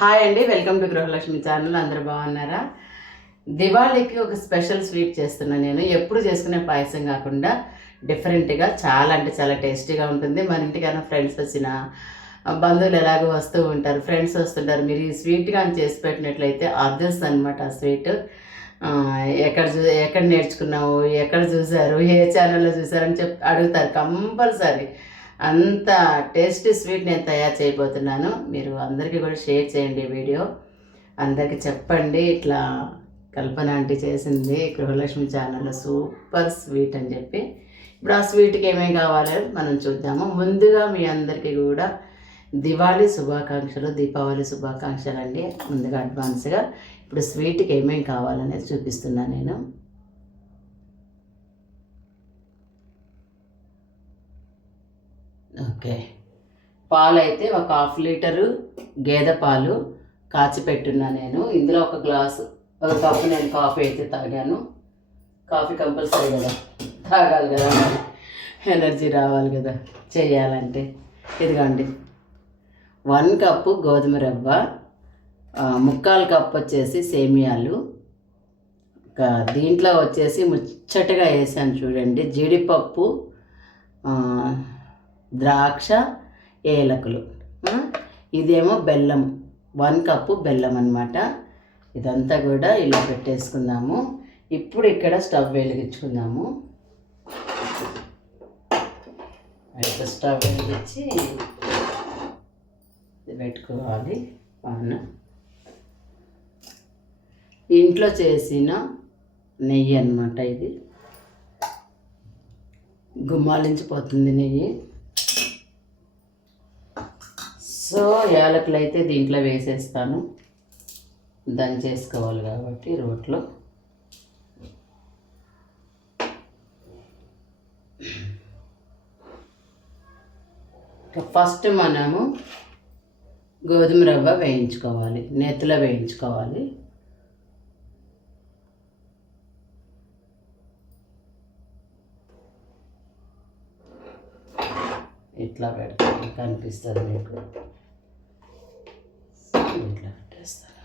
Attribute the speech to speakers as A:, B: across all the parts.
A: Hi అండి welcome to Gruhalakshmi channel అందరూ బాగున్నారా? దివాళీకి ఒక స్పెషల్ స్వీట్ చేస్తున్నాను నేను. ఎప్పుడు చేసుకునే పాయసం కాకుండా డిఫరెంట్గా చాలా అంటే చాలా టేస్టీగా ఉంటుంది. మన ఇంటికైనా ఫ్రెండ్స్ వచ్చిన బంధువులు ఎలాగో వస్తూ ఉంటారు ఫ్రెండ్స్ వస్తుంటారు. మీరు ఈ స్వీట్ కానీ చేసి పెట్టినట్లయితే అదృష్టం అనమాట ఆ స్వీట్ ఎక్కడ చూ ఎక్కడ నేర్చుకున్నావు ఎక్కడ చూసారు ఏ ఛానల్లో చూసారని చెప్ అడుగుతారు కంపల్సరీ. అంత టేస్టీ స్వీట్ నేను తయారు చేయబోతున్నాను. మీరు అందరికీ కూడా షేర్ చేయండి ఈ వీడియో. అందరికీ చెప్పండి ఇట్లా కల్పన ఆంటీ చేసింది గృహలక్ష్మి ఛానల్లో సూపర్ స్వీట్ అని చెప్పి. ఇప్పుడు ఆ స్వీట్కి ఏమేమి కావాలో మనం చూద్దాము. ముందుగా మీ అందరికీ కూడా దివాళీ శుభాకాంక్షలు దీపావళి శుభాకాంక్షలు అండి. ముందుగా అడ్వాన్స్గా ఇప్పుడు స్వీట్కి ఏమేమి కావాలనేది చూపిస్తున్నాను నేను. ఓకే. పాలు అయితే ఒక హాఫ్ లీటరు గేదె పాలు కాచిపెట్టున్నా నేను. ఇందులో ఒక గ్లాసు ఒక కప్పు నేను కాఫీ అయితే తాగాను. కాఫీ కంపల్సరీ కదా. తాగాలి కదా. ఎనర్జీ రావాలి కదా. చేయాలంటే. ఇదిగోండి. వన్ కప్పు గోధుమ రవ్వ ముక్కాలు కప్పు వచ్చేసి సేమియాలు. దీంట్లో వచ్చేసి ముచ్చటగా వేసాను చూడండి. జీడిపప్పు ద్రాక్ష ఏలకులు. ఇదేమో బెల్లం వన్ కప్పు బెల్లం అనమాట ఇదంతా కూడా ఇలా పెట్టేసుకుందాము. ఇప్పుడు ఇక్కడ స్టవ్ వెలిగించుకుందాము. అయితే స్టవ్ వెలిగించి పెట్టుకోవాలి. పాన ఇంట్లో చేసిన నెయ్యి అనమాట ఇది. గుమ్మాలించిపోతుంది నెయ్యి. సో యాలకులు అయితే దీంట్లో వేసేస్తాను. దంచేసుకోవాలి కాబట్టి రోట్లో. ఫస్ట్ మనము గోధుమ రవ్వ వేయించుకోవాలి నెత్తిలో వేయించుకోవాలి. ఇట్లా పెడతాను కనిపిస్తుంది మీకు. ఇట్లా పెట్టేస్తాను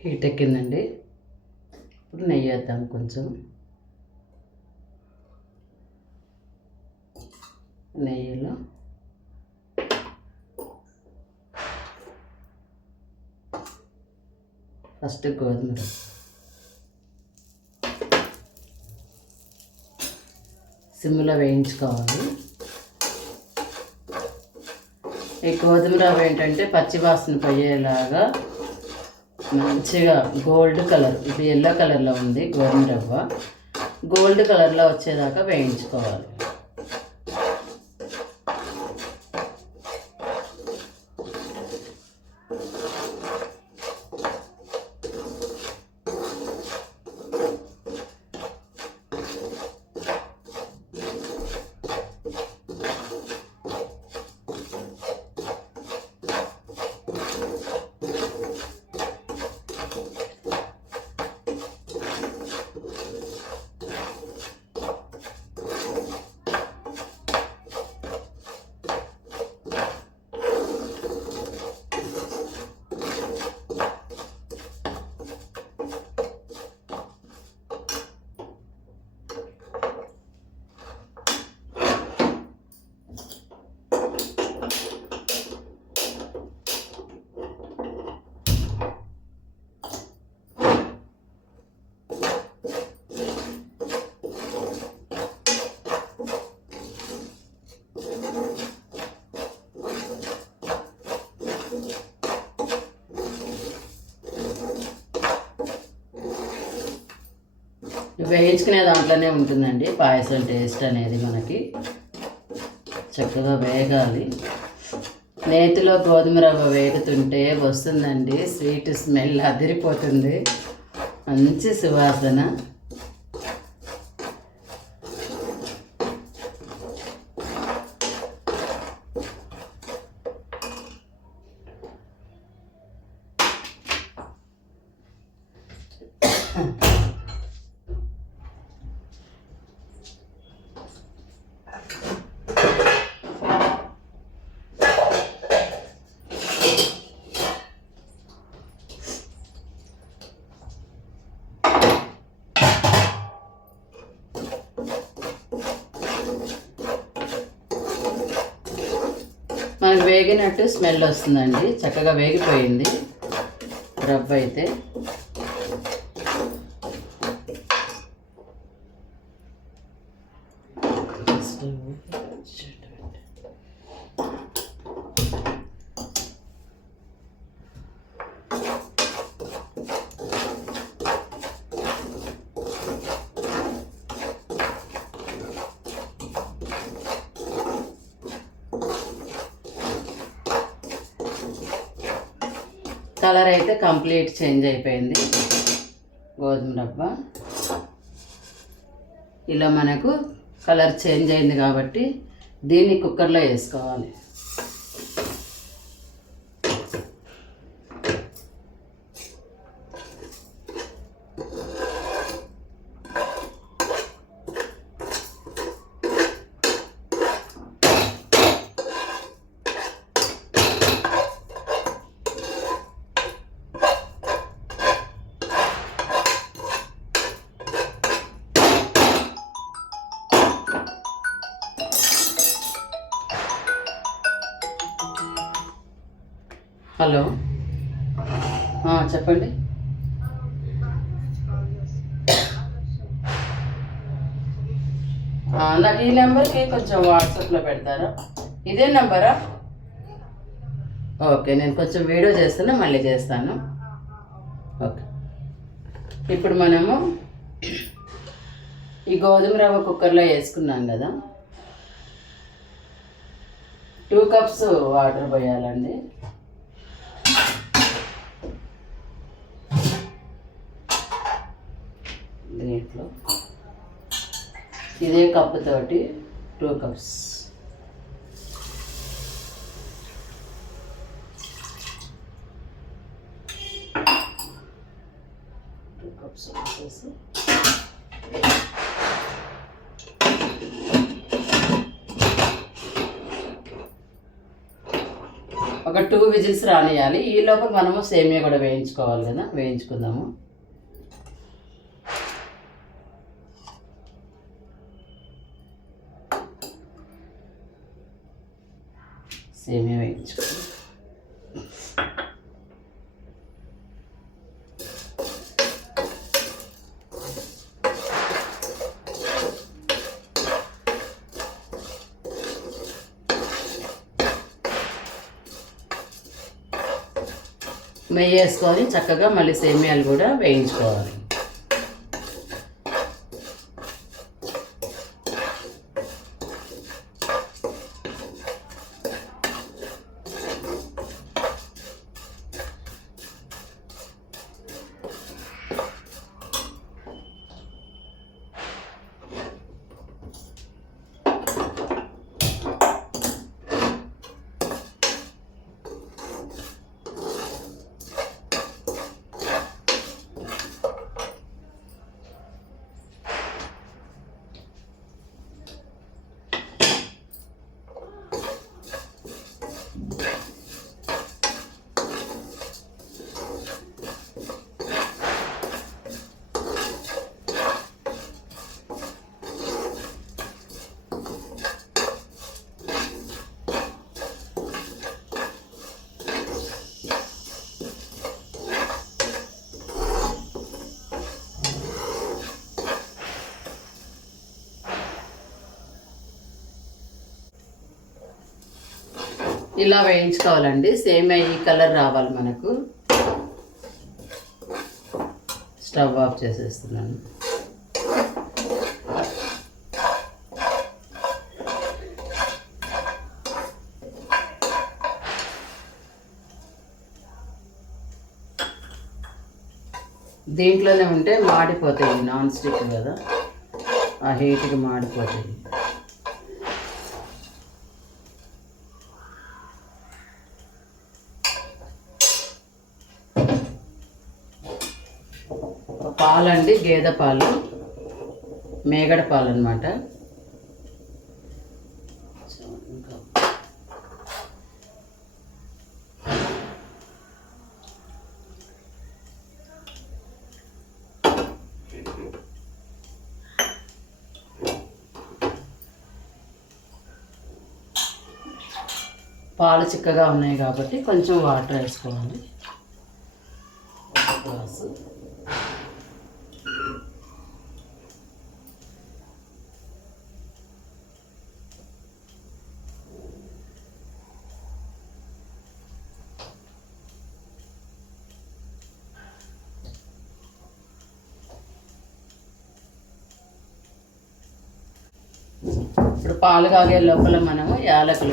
A: హీట్ ఎక్కిందండి. ఇప్పుడు నెయ్యి వేద్దాం కొంచెం. నెయ్యిలో ఫస్ట్ గోధుమ రవ్వ సిమ్లో వేయించుకోవాలి. ఈ గోధుమ రవ్వ ఏంటంటే పచ్చి వాసన పోయేలాగా మంచిగా గోల్డ్ కలర్ ఇది ఎల్లో కలర్లో ఉంది గోధుమ రవ్వ. గోల్డ్ కలర్లో వచ్చేదాకా వేయించుకోవాలి. వేయించుకునే దాంట్లోనే ఉంటుందండి. పాయసం టేస్ట్ అనేది మనకి చక్కగా వేగాలి. నేతిలో గోధుమ రవ్వ వేగుతుంటే వస్తుందండి. స్వీట్ స్మెల్ అదిరిపోతుంది. మంచి సువాసన మనకు వేగినట్టు స్మెల్ వస్తుందండి. చక్కగా వేగిపోయింది. రవ్వ అయితే కలర్ అయితే కంప్లీట్ చేంజ్ అయిపోయింది. గోధుమ రవ్వ. ఇలా మనకు కలర్ చేంజ్ అయింది కాబట్టి దీన్ని కుక్కర్లో వేసుకోవాలి. కొంచెం వాట్సాప్లో పెడతారా? ఇదే నెంబరా? ఓకే నేను కొంచెం వీడియో చేస్తున్నా మళ్ళీ చేస్తాను. ఓకే. ఇప్పుడు మనము ఈ గోధుమ రవ్వ కుక్కర్లో వేసుకున్నాం కదా. టూ కప్స్ వాటర్ పోయాలండి. దీంట్లో. ఇదే కప్పు తోటి. టూ కప్స్ టూ కప్స్ వేసేసి ఒక టూ విజిల్స్ రానియాలి. ఈ లోపల మనము సేమియా కూడా వేయించుకోవాలి కదా? వేయించుకుందాము. సేమియా వేయించుకోవాలి నెయ్యి వేసుకొని చక్కగా మళ్ళీ సేమియాలు కూడా వేయించుకోవాలి ఇలా వేయించుకోవాలండి. సేమ్ ఈ కలర్ రావాలి మనకు. స్టవ్ ఆఫ్ చేసేస్తున్నాను. దీంట్లోనే ఉంటే మాడిపోతాయి నాన్ స్టిక్ కదా. ఆ హీట్కి మాడిపోతాయి. పాలండి గేదె పాలు మేగడ పాలు అనమాట పాలు చిక్కగా ఉన్నాయి కాబట్టి కొంచెం వాటర్ వేసుకోవాలి ఒక గ్లాసు ఇప్పుడు పాలు కాగే లోపల మనము యాలకులు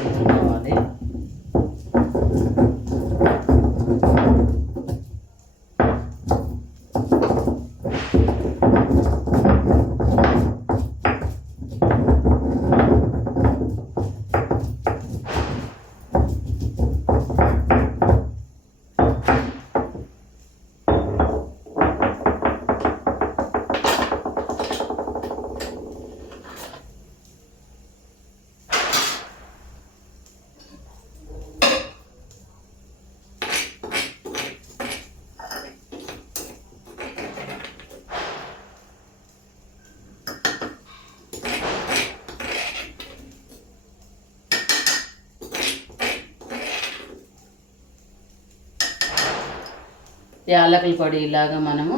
A: యాలకుల పొడి ఇలాగా మనము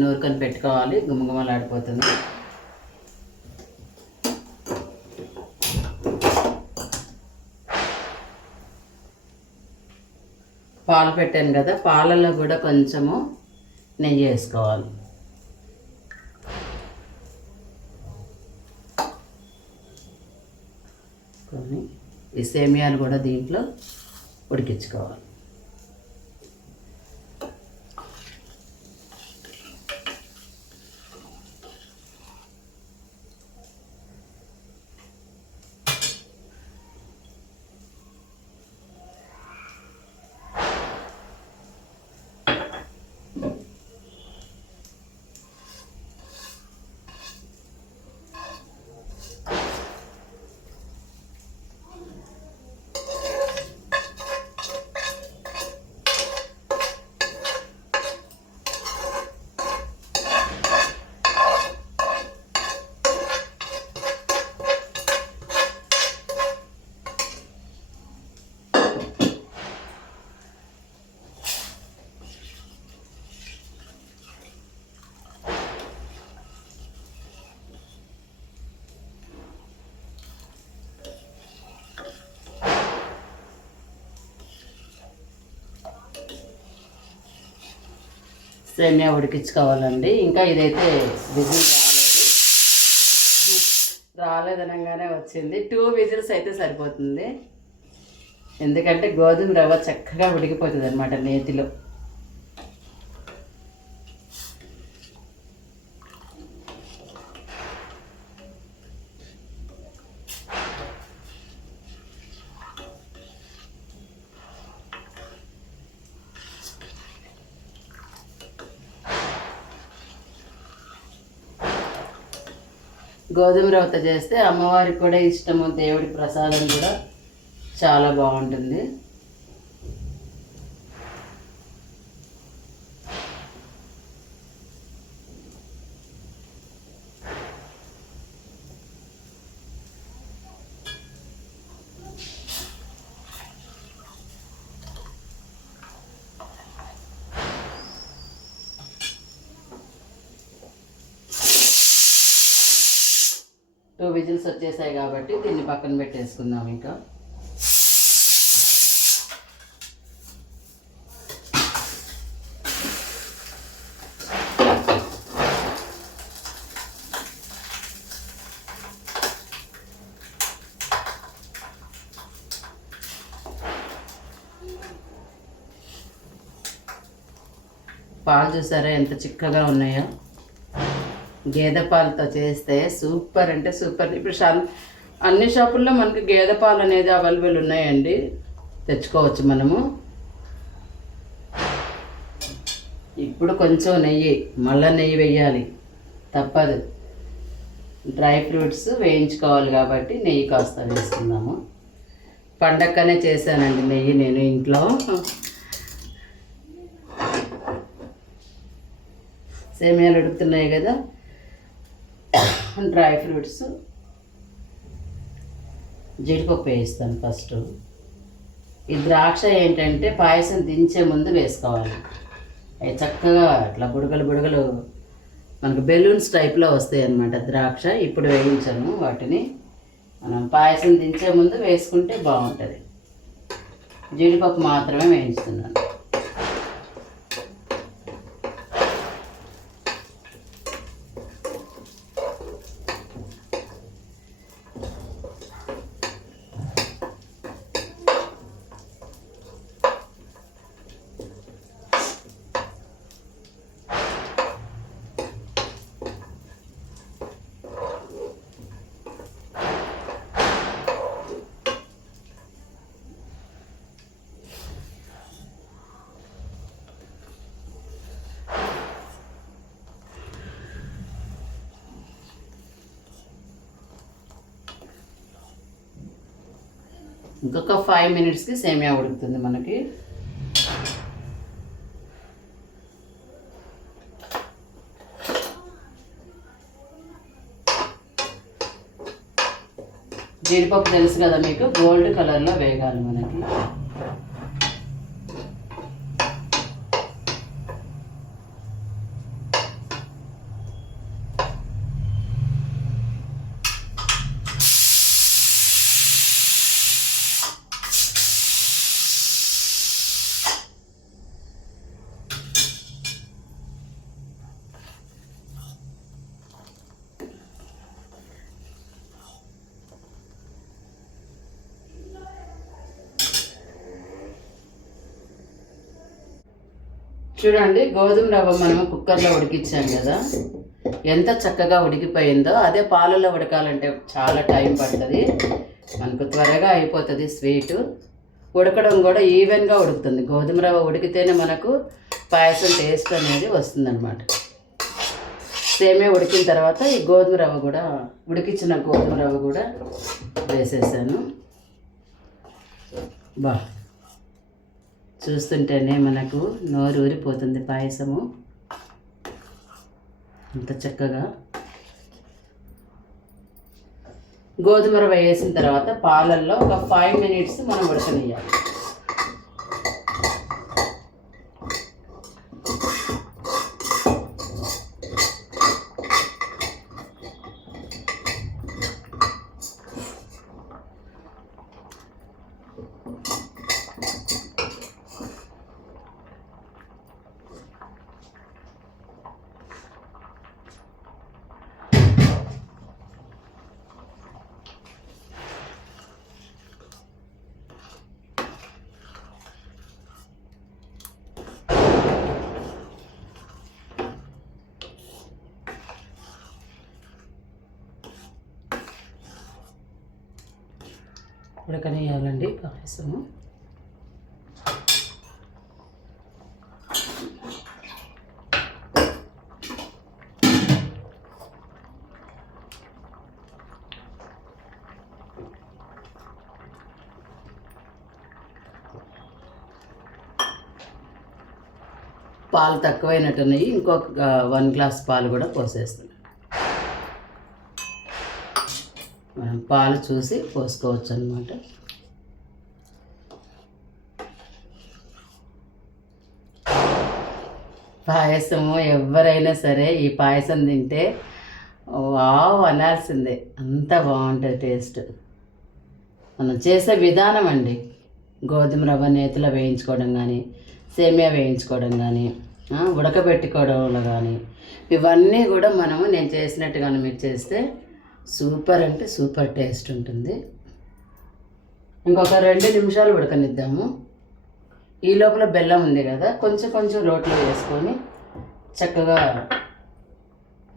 A: నూరుకొని పెట్టుకోవాలి. గుమగుమలాడిపోతుంది పాలు పెట్టాను కదా పాలలో కూడా కొంచెము నెయ్యి వేసుకోవాలి. కొన్ని ఈ సేమియాలు కూడా దీంట్లో ఉడికించుకోవాలి. సేమియా ఉడికించుకోవాలండి. ఇంకా ఇదైతే విజిల్ రాలేదు. రాలేదనగానే వచ్చింది. టూ విజిల్స్ అయితే సరిపోతుంది. ఎందుకంటే గోధుమ రవ్వ చక్కగా ఉడికిపోతుంది అనమాట నేతిలో. గోధుమ రవ్వతో చేస్తే అమ్మవారికి కూడా ఇష్టము దేవుడి ప్రసాదం కూడా చాలా బాగుంటుంది. బాయిల్స్ వచ్చేసాయి కాబట్టి దీన్ని పక్కన పెట్టేసుకుందాం ఇంకా. పాలు చూసారా ఎంత చిక్కగా ఉన్నాయో? గేదె పాలతో చేస్తే సూపర్ అంటే సూపర్. ఇప్పుడు షా- అన్ని షాపుల్లో మనకి గేదె పాలు అనేది అవైలబుల్ ఉన్నాయండి. తెచ్చుకోవచ్చు మనము. ఇప్పుడు కొంచెం నెయ్యి మళ్ళీ నెయ్యి వేయాలి. తప్పదు. డ్రై ఫ్రూట్స్ వేయించుకోవాలి కాబట్టి నెయ్యి కాస్త వేసుకుందాము. పండక్కనే చేశానండి నెయ్యి నేను ఇంట్లో. సేమియాలు ఉడుకుతున్నాయి కదా. డ్రై ఫ్రూట్స్ జీడిపప్పు వేస్తాను ఫస్ట్. ఈ ద్రాక్ష ఏంటంటే పాయసం దించే ముందు వేసుకోవాలి. అవి చక్కగా అట్లా బుడగలు బుడగలు మనకు బెలూన్స్ టైప్లో వస్తాయి అన్నమాట ద్రాక్ష. ఇప్పుడు వేయించను వాటిని. మనం పాయసం దించే ముందు వేసుకుంటే బాగుంటుంది. జీడిపప్పు మాత్రమే వేయించుతున్నాను ఇంకొక ఫైవ్ మినిట్స్కి సేమియా ఉడుకుతుంది మనకి. జీడిపప్పు తెలుసు కదా మీకు గోల్డ్ కలర్లో వేగాలి మనకి. చూడండి గోధుమ రవ్వ మనము కుక్కర్లో ఉడికిచ్చాం కదా. ఎంత చక్కగా ఉడికిపోయిందో అదే పాలలో ఉడకాలంటే చాలా టైం పడుతుంది. మనకు త్వరగా అయిపోతుంది స్వీటు. ఉడకడం కూడా ఈవెన్గా ఉడుకుతుంది. గోధుమ రవ్వ ఉడికితేనే మనకు పాయసం టేస్ట్ అనేది వస్తుందన్నమాట. సేమే ఉడికిన తర్వాత ఈ గోధుమ రవ్వ కూడా ఉడికించిన గోధుమ రవ్వ కూడా వేసేసాను. బా. చూస్తుంటేనే మనకు నోరు ఊరిపోతుంది పాయసము. అంత చక్కగా. గోధుమ రవ్వ వేసిన తర్వాత పాలల్లో ఒక ఫైవ్ మినిట్స్ మనం ఉడకనియాలి ఉడకనేయాలండి పాయసము. పాలు తక్కువైనట్టున్నాయి. ఇంకొక వన్ గ్లాస్ పాలు కూడా పోసేస్తాం. మనం పాలు చూసి పోసుకోవచ్చు అనమాట పాయసము ఎవరైనా సరే ఈ పాయసం తింటే వావ్ అనాల్సిందే. అంత బాగుంటుంది టేస్ట్. మనం చేసే విధానం అండి. గోధుమ రవ్వ నేతిలో వేయించుకోవడం కానీ సేమియా వేయించుకోవడం కానీ ఉడకబెట్టుకోవడంలో కానీ ఇవన్నీ కూడా మనము నేను చేసినట్టుగా మీరు చేస్తే సూపర్ అంటే సూపర్ టేస్ట్ ఉంటుంది. ఇంకొక రెండు నిమిషాలు ఉడకనిద్దాము. ఈ లోపల బెల్లం ఉంది కదా కొంచెం కొంచెం రోట్లో వేసుకొని చక్కగా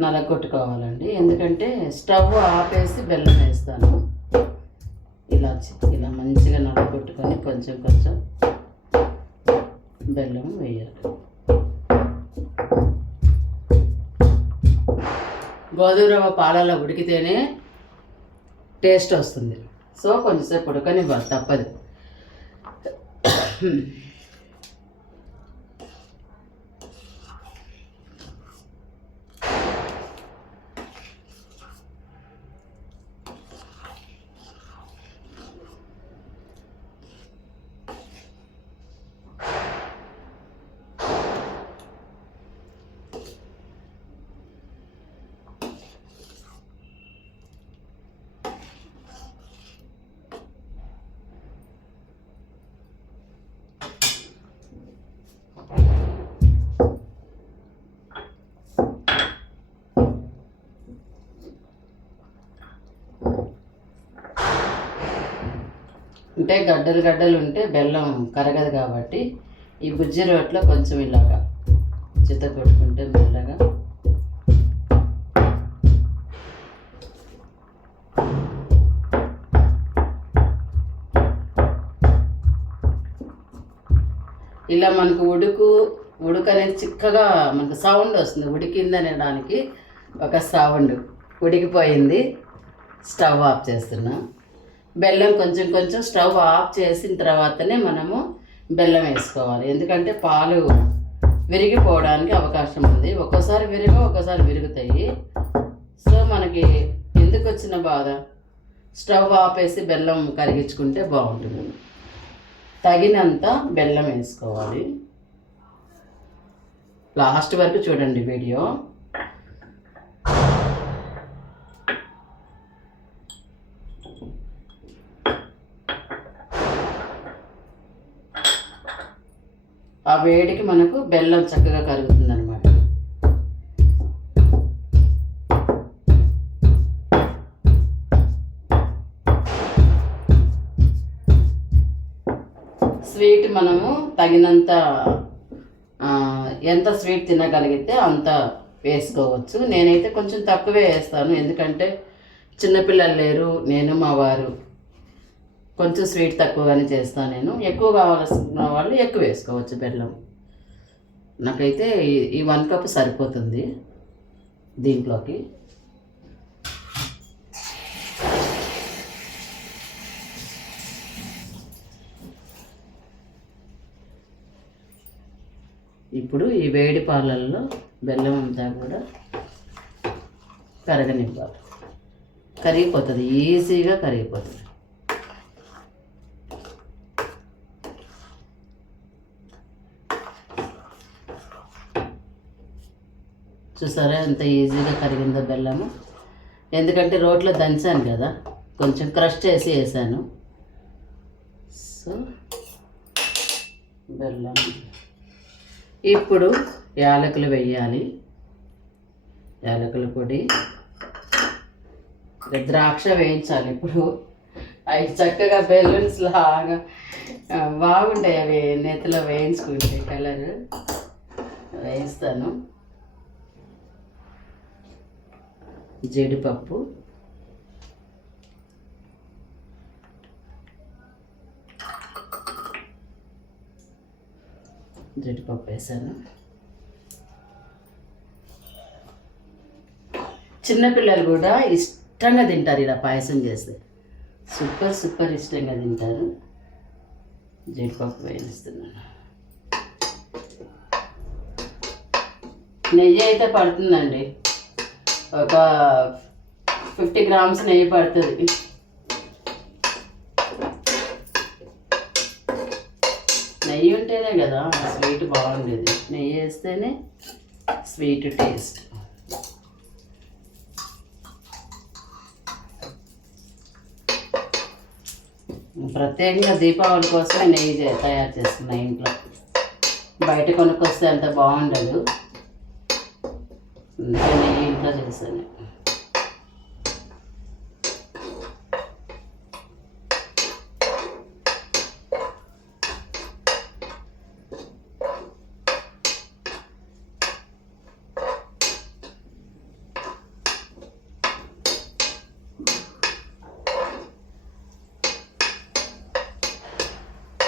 A: నలగొట్టుకోవాలండి. ఎందుకంటే స్టవ్ ఆపేసి బెల్లం వేస్తాను. ఇలా ఇలా మంచిగా నలగొట్టుకొని కొంచెం కొంచెం బెల్లం వేయాలి. గోధుమ రవ్వ పాలలో ఉడికితేనే టేస్ట్ వస్తుంది. సో కొంచెంసేపు ఉడకనివ్వాలి తప్పదు. అంటే గడ్డలు గడ్డలు ఉంటే బెల్లం కరగదు కాబట్టి ఈ బుజ్జి రోట్లో కొంచెం ఇలాగా చిత్త కొట్టుకుంటే మెల్లగా. ఇలా మనకు ఉడుకు ఉడుకు అనేది చిక్కగా మనకు సౌండ్ వస్తుంది. ఉడికింది అనడానికి ఒక సౌండ్. ఉడికిపోయింది. స్టవ్ ఆఫ్ చేస్తున్నా. బెల్లం కొంచెం కొంచెం స్టవ్ ఆఫ్ చేసిన తర్వాతనే మనము బెల్లం వేసుకోవాలి. ఎందుకంటే పాలు విరిగిపోవడానికి అవకాశం ఉంది. ఒక్కోసారి విరిగి ఒక్కోసారి విరుగుతాయి. సో మనకి ఎందుకు వచ్చిన బాధ? స్టవ్ ఆపేసి బెల్లం కరిగించుకుంటే బాగుంటుంది. తగినంత బెల్లం వేసుకోవాలి. లాస్ట్ వరకు చూడండి వీడియో ఆ వేడికి మనకు బెల్లం చక్కగా కరుగుతుంది అనమాట స్వీట్ మనము తగినంత ఎంత స్వీట్ తినగలిగితే అంత వేసుకోవచ్చు. నేనైతే కొంచెం తక్కువే వేస్తాను. ఎందుకంటే చిన్నపిల్లలు లేరు నేను మా వారు. కొంచెం స్వీట్ తక్కువగానే చేస్తాను నేను. ఎక్కువ కావాల్సిన వాళ్ళు ఎక్కువ వేసుకోవచ్చు బెల్లం. నాకైతే ఈ- ఈ వన్ కప్ సరిపోతుంది దీంట్లోకి. ఇప్పుడు ఈ వేడి పాలల్లో బెల్లం అంతా కూడా కరగనివ్వాలి. కరిగిపోతుంది ఈజీగా కరిగిపోతుంది. చూసారా? ఎంత ఈజీగా కరిగిందో బెల్లము. ఎందుకంటే రోట్లో దంచాను కదా కొంచెం క్రష్ చేసి వేసాను. సో బెల్లం. ఇప్పుడు యాలకులు వేయాలి. యాలకుల పొడి. ద్రాక్ష వేయించాలి ఇప్పుడు. అవి చక్కగా బెలూన్స్ లాగా బాగుంటాయి అవి నెత్తిలో వేయించుకుంటే కలర్. వేయిస్తాను. జీడిపప్పు. జీడిపప్పు వేసాను. చిన్నపిల్లలు కూడా ఇష్టంగా తింటారు ఇలా పాయసం చేస్తే. సూపర్ సూపర్ ఇష్టంగా తింటారు. జీడిపప్పు వేయిస్తున్నాను. నెయ్యి అయితే పడుతుందండి. ఒక ఫిఫ్టీ గ్రామ్స్ నెయ్యి పడుతుంది. నెయ్యి ఉంటేనే కదా స్వీట్ బాగుండేది. నెయ్యి వేస్తేనే స్వీట్ టేస్ట్. ప్రత్యేకంగా దీపావళి కోసమే నెయ్యి తయారు చేస్తున్నాయి ఇంట్లో. బయట కొనుక్కొస్తే అంత బాగుండదు. నేను ఇంట్లో చేశాను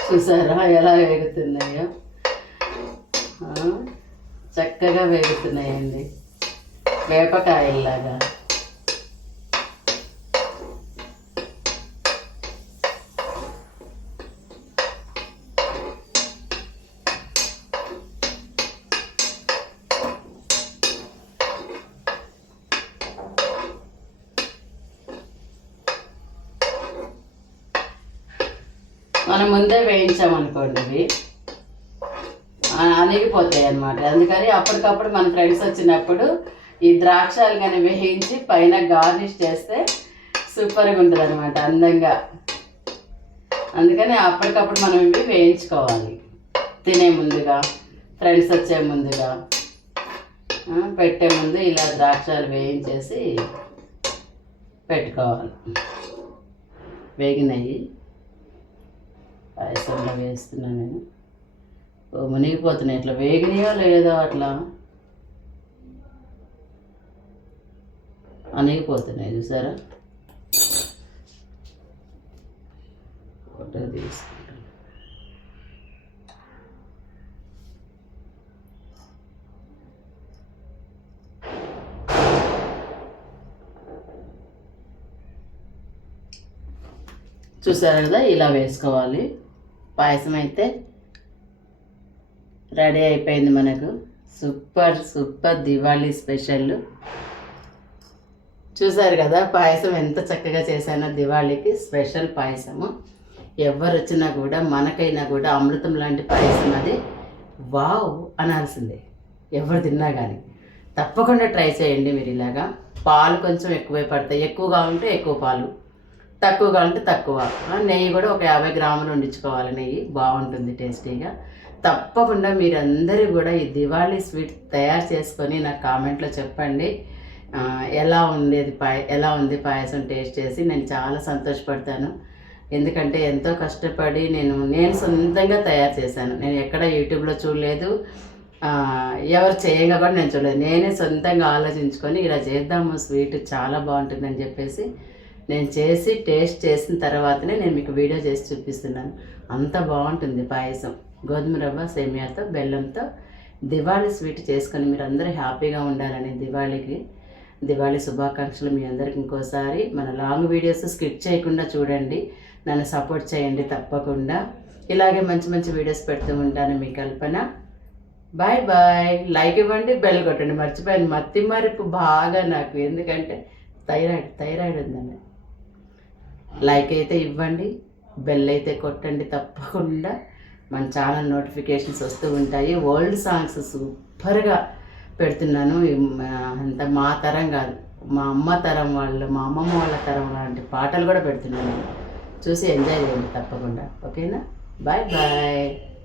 A: చూసారా ఎలా వేగుతున్నాయో? చక్కగా వేగుతున్నాయండి. వేపకాయల్లాగా మనం ముందే వేయించామనుకోండి ఇవి. ఆ, అన్నమాట అందుకని అప్పటికప్పుడు మన ఫ్రెండ్స్ వచ్చినప్పుడు ఈ ద్రాక్షాలు కానీ వేయించి పైన గార్నిష్ చేస్తే సూపర్గా ఉంటుంది అనమాట అందంగా. అందుకని అప్పటికప్పుడు మనం ఇవి వేయించుకోవాలి. తినే ముందుగా ఫ్రెండ్స్ వచ్చే ముందుగా పెట్టే ముందు ఇలా ద్రాక్షాలు వేయించేసి పెట్టుకోవాలి. వేగినాయి. పాయసంలో వేస్తున్నాను నేను. ఓ మునిగిపోతున్నాయి. ఇట్లా వేగినాయో లేదో అట్లా. అనిగిపోతున్నాయి చూసారా? ఫోటో తీసుకుంటాను. చూసారు కదా ఇలా వేసుకోవాలి. పాయసం అయితే రెడీ అయిపోయింది మనకు. Super super Diwali special. చూసారు కదా పాయసం ఎంత చక్కగా చేశానో దివాళీకి స్పెషల్ పాయసము. ఎవరు వచ్చినా కూడా మనకైనా కూడా అమృతం లాంటి పాయసం అది. వావ్ అనాల్సిందే. ఎవరు తిన్నా కానీ తప్పకుండా ట్రై చేయండి మీరు ఇలాగా. పాలు కొంచెం ఎక్కువే పడతాయి. ఎక్కువగా ఉంటే ఎక్కువ పాలు. తక్కువగా ఉంటే తక్కువ. నెయ్యి కూడా ఒక యాభై గ్రాములు వండించుకోవాలి నెయ్యి. బాగుంటుంది టేస్టీగా. తప్పకుండా మీరందరూ కూడా ఈ దివాళీ స్వీట్ తయారు చేసుకొని నాకు కామెంట్లో చెప్పండి. ఎలా ఉండేది పాయ ఎలా ఉంది పాయసం టేస్ట్ చేసి నేను చాలా సంతోషపడతాను. ఎందుకంటే ఎంతో కష్టపడి నేను నేను సొంతంగా తయారు చేశాను. నేను ఎక్కడ యూట్యూబ్లో చూడలేదు. ఎవరు చేయంగా కూడా నేను చూడలేదు. నేనే సొంతంగా ఆలోచించుకొని ఇలా చేద్దాము స్వీట్ చాలా బాగుంటుందని చెప్పేసి నేను చేసి టేస్ట్ చేసిన తర్వాతనే నేను మీకు వీడియో చేసి చూపిస్తున్నాను. అంత బాగుంటుంది పాయసం. గోధుమ రవ్వ సేమియాతో బెల్లంతో దివాళీ స్వీట్ చేసుకొని మీరు అందరూ హ్యాపీగా ఉండాలని దివాళీకి దివాళీ శుభాకాంక్షలు మీ అందరికి ఇంకోసారి. మన లాంగ్ వీడియోస్ స్కిప్ చేయకుండా చూడండి. నన్ను సపోర్ట్ చేయండి తప్పకుండా. ఇలాగే మంచి మంచి వీడియోస్ పెడుతూ ఉంటాను మీ కల్పన. Bye bye. లైక్ ఇవ్వండి బెల్ కొట్టండి. మర్చిపోయాను. మత్తి మరిపు బాగా నాకు. ఎందుకంటే థైరాయిడ్ థైరాయిడ్ ఉందండి లైక్ అయితే ఇవ్వండి బెల్ అయితే కొట్టండి తప్పకుండా. మన ఛానల్ నోటిఫికేషన్స్ వస్తూ ఉంటాయి. ఓల్డ్ సాంగ్స్ సూపర్గా పెడుతున్నాను. మా- అంత మా తరం కాదు. మా అమ్మ తరం వాళ్ళు మా అమ్మమ్మ వాళ్ళ తరం లాంటి పాటలు కూడా పెడుతున్నాను. చూసి ఎంజాయ్ చేయండి తప్పకుండా. ఓకేనా? Bye bye.